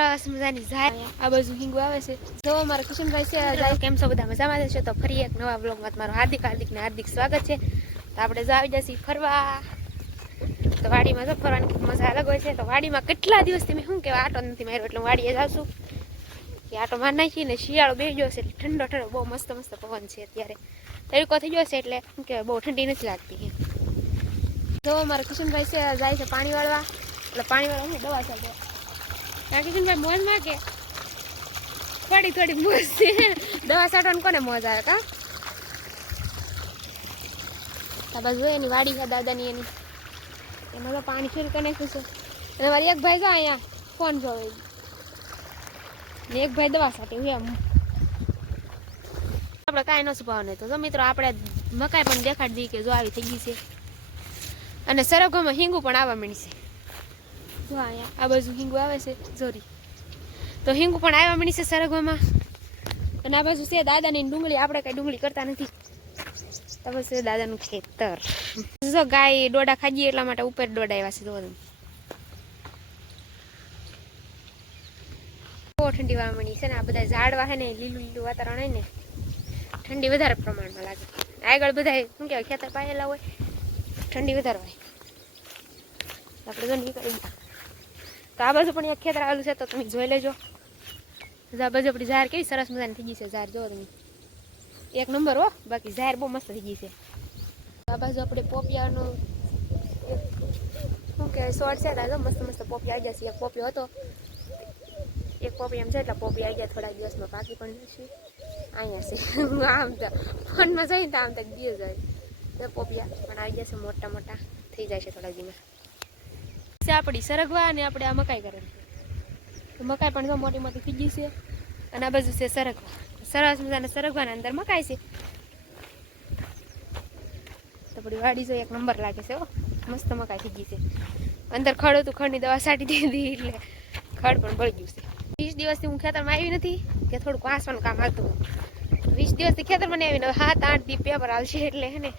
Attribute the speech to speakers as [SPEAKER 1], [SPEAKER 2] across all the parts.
[SPEAKER 1] સરસ મજાની જાય. આ બાજુ હિંગુ આવે છે. જો અમારા કિશનભાઈ છે જાય. કેમ છો બધા મજામાં છે તો ફરી એક નવા બ્લોગમાં તમારું હાર્દિક હાર્દિક ને હાર્દિક સ્વાગત છે. તો આપણે આવી જશે ફરવા. તો વાડીમાં જો ફરવાની મજા અલગ હોય છે. તો વાડીમાં કેટલા દિવસથી મેં શું કહેવાય, આટો નથી માર્યો એટલે વાડીએ જાઉં છું. કે આટો માર નાખીએ ને શિયાળો બે ગયો છે એટલે ઠંડો ઠંડો, બહુ મસ્ત મસ્ત પવન છે અત્યારે. તરીકો થઈ ગયો છે એટલે શું કહેવાય, બહુ ઠંડી નથી લાગતી જો અમારા કિશનભાઈ છે જાય છે પાણી વાળવા. એટલે પાણી વાળવા દવા સાથે ત્યાં મોજ મોજમાં કે થોડી થોડી મોજ છે. દવા છાંટવાનું કોને મોજ આવે, કા? આ બાજુ એની વાડી છે, દાદાની એની. એમાં તો પાણી કરી નાખ્યું છે. અને મારી એક ભાઈ જો અહીંયા, ફોન જોવે. એક ભાઈ દવા હું એમ. આપણે કાંઈ ન સુભાવ નહીં તો. મિત્રો, આપણે મકાઈ પણ દેખાડી દઈએ કે જો આવી થઈ ગઈ છે. અને સરગવામાં હિંગુ પણ આવવા માંડી જો અહીંયા. આ બાજુ હિંગુ આવે છે, જોરી. તો હિંગુ પણ આવ્યા મળી છે સરગવામાં. અને આ બાજુ છે દાદાની ડુંગળી. આપણે કઈ ડુંગળી કરતા નથી. દાદાનું ખેતર. જો ગાય ડોડા ખાઈએ એટલા માટે ઉપર ડોડા આવ્યા છે, જો બહુ ઠંડી વાવા માંડી છે ને, આ બધા ઝાડવા છે ને લીલું લીલું વાતાવરણ હોય ને, ઠંડી વધારે પ્રમાણમાં લાગે. આગળ બધા શું કહેવાય, ખેતર પાયેલા હોય, ઠંડી વધારે હોય. આપણે જો નીકળી તો આ બાજુ પણ એક ખેતર આવેલું છે, તો તમે જોઈ લેજો. આ બાજુ આપણી ઝાર કેવી સરસ મજાની થઈ ગઈ છે ઝાર જો તમે. એક નંબર હો, બાકી ઝાર બહુ મસ્ત થઈ ગઈ છે. આ બાજુ આપણે પોપિયાનું શું કહેવાય શોર્ટ છે, તો મસ્ત મસ્ત પોપિયા આવી જશે એક પોપિયો હતો. એક પોપી એમ છે, એટલે પોપી આવી ગયા થોડા દિવસમાં. પાકી પણ જશે અહીંયા છે. આમ તો ફોનમાં જઈને તો આમ તો ગયો જાય. પોપિયા પણ આવી જશે મોટા મોટા. થઈ જાય છે થોડા દીમાં છે આપણી સરગવા અને આપણે આ મકાઈ કરેલી. મકાઈ પણ મોટી મોટી થઈ ગઈ છે અને આ બાજુ છે સરગવા. સરસ મજાના સરગવાના અંદર મકાઈ છે. તો પડી વાડી જો એક નંબર લાગે છે મસ્ત મકાઈ થઈ ગઈ અંદર ખડ હતું, ખડની દવા છાંટી દીધી એટલે ખડ પણ બળી ગયું છે. વીસ દિવસથી હું ખેતરમાં આવી નથી કે થોડુંક વાંસવાનું કામ હતું વીસ દિવસથી ખેતરમાં નહીં આવીને સાત, આઠ દી પેપર આવશે એટલે હે ને.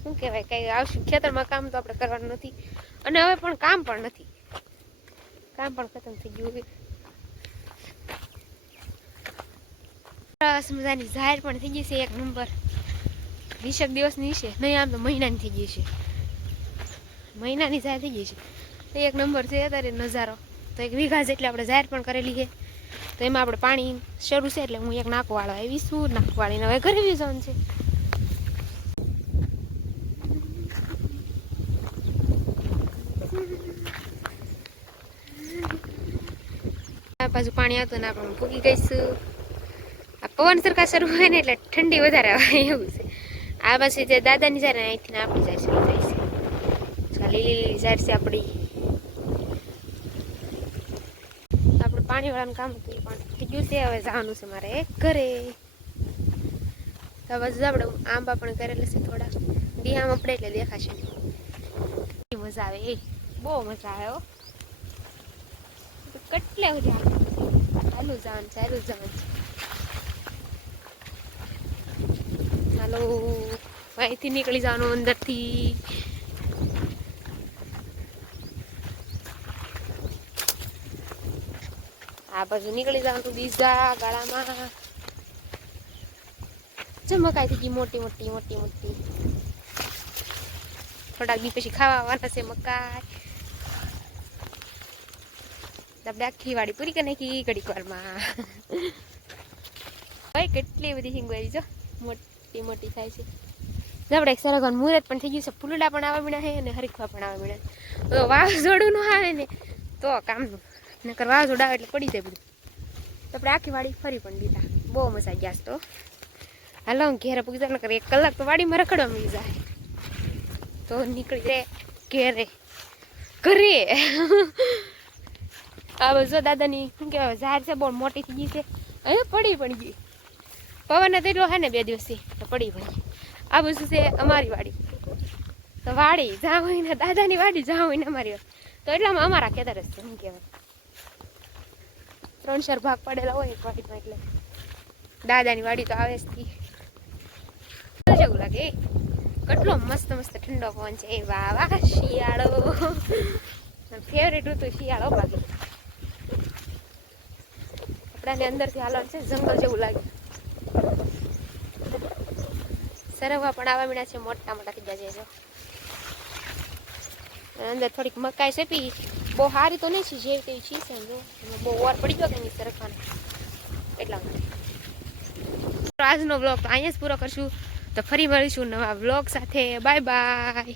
[SPEAKER 1] શું કહેવાય, કંઈ આવશે. ખેતરમાં કામ તો આપણે કરવાનું નથી. અને હવે પણ કામ પણ નથી. કામ પણ ખતમ થઈ ગયું સરસ મજાની જાહેર પણ થઈ ગઈ છે એક નંબર. વીસેક દિવસની છે, નહીં આમ તો મહિનાની થઈ ગઈ છે. મહિનાની જાહેર થઈ ગઈ છે. તો એક નંબર છે અત્યારે નજારો. તો એક વીઘા જેટલી આપણે જાહેર પણ કરેલી છે. તો એમાં આપણે પાણી શરૂ છે એટલે હું એક નાકવાળો આવીશું, નાકવાળીને હવે ઘરે જવાનું છે. બાજુ પાણી આવતું ને આપણે ભૂગી ગઈશું. આ પવન સરખા શરૂ હોય ને એટલે ઠંડી વધારે આવે એવું છે. આ પછી જે દાદાની જાય ને અહીંથી આપણી જાય શરૂ થાય છે. લીલી લીલી જાય છે આપણી. આપણે પાણીવાળાનું કામ હતું પણ થઈ ગયું છે, હવે જવાનું છે મારે ઘરે. તો હવે આપણે આંબા પણ કરેલા છે થોડા. બી આમ આપણે એટલે દેખાશે મજા આવે, એ. બહુ મજા આવે હો. કેટલે સુધી ચાલુ જવાનું ચાલુ જવાનું. ચાલો, અહીંથી નીકળી જવાનું અંદરથી. આ બાજુ નીકળી જવાનું બીજા ગાળામાં. ચમકાય થઈ ગઈ મોટી મોટી મોટી મોટી. થોડાક દી પછી ખાવા આવવાના છે મકાઈ. આપણે આખી વાડી પૂરી કરી નાખી ઘડીક વારમાં. ભાઈ કેટલી બધી હિંગો આવી જો. મોટી મોટી થાય છે. આપણે સરગવાનું મુહૂર્ત પણ થઈ ગયું છે. ફૂલડા પણ આવવા મળ્યા છે અને હરીખવા પણ આવવા મળ્યા તો વાવાઝોડું ન આવે ને, તો કામનું. નકર વાવઝોડા આવે એટલે પડી જાય બધું. તો આપણે આખી વાડી ફરી પણ દીધા. બહુ મજા ગયા તો. હાલો, હું ઘેરે પૂગી જાય નકર એક કલાક તો વાડીમાં રખડવા મળી જાય. તો નીકળી જાય ઘેરે. ઘરે. આ બધો દાદાની, શું કહેવાય, ઝાડ છે બહુ મોટી થઈ ગઈ છે. અહીંયા પડી પણ ગઈ. પવન એટલો હે ને બે દિવસથી, તો પડી પણ ગઈ. આ બધું છે અમારી વાડી. તો વાડી જ્યાં હોય ને, દાદાની વાડી જ્યાં હોય ને અમારી તો એટલામાં અમારા ખેતર જ છે, શું કહેવાય. ત્રણ ચાર ભાગ પડેલા હોય એક વાડીમાં એટલે. દાદાની વાડી તો આવે જ જેવું લાગે. કેટલો મસ્ત મસ્ત ઠંડો પવન છે. એ વાહ વાહ, શિયાળો. ફેવરેટ ઋતુ શિયાળો બાકી. આપણાને અંદરથી હાલવાનું છે, જંગલ જેવું લાગે સરવવા પણ આવા મીણા છે મોટા મોટા થઈ જાય છે જો અંદર થોડીક મકાઈ સેપી બહુ સારી તો નહીં છે, જેવી તેવી છે છે જો. બહુ ઓર પડી ગયો કે નહીં સરખવાનો. એટલા માટે. આજનો બ્લોગ અહીંયા જ પૂરો કરશું. તો ફરી મળીશું નવા બ્લોગ સાથે. Bye bye.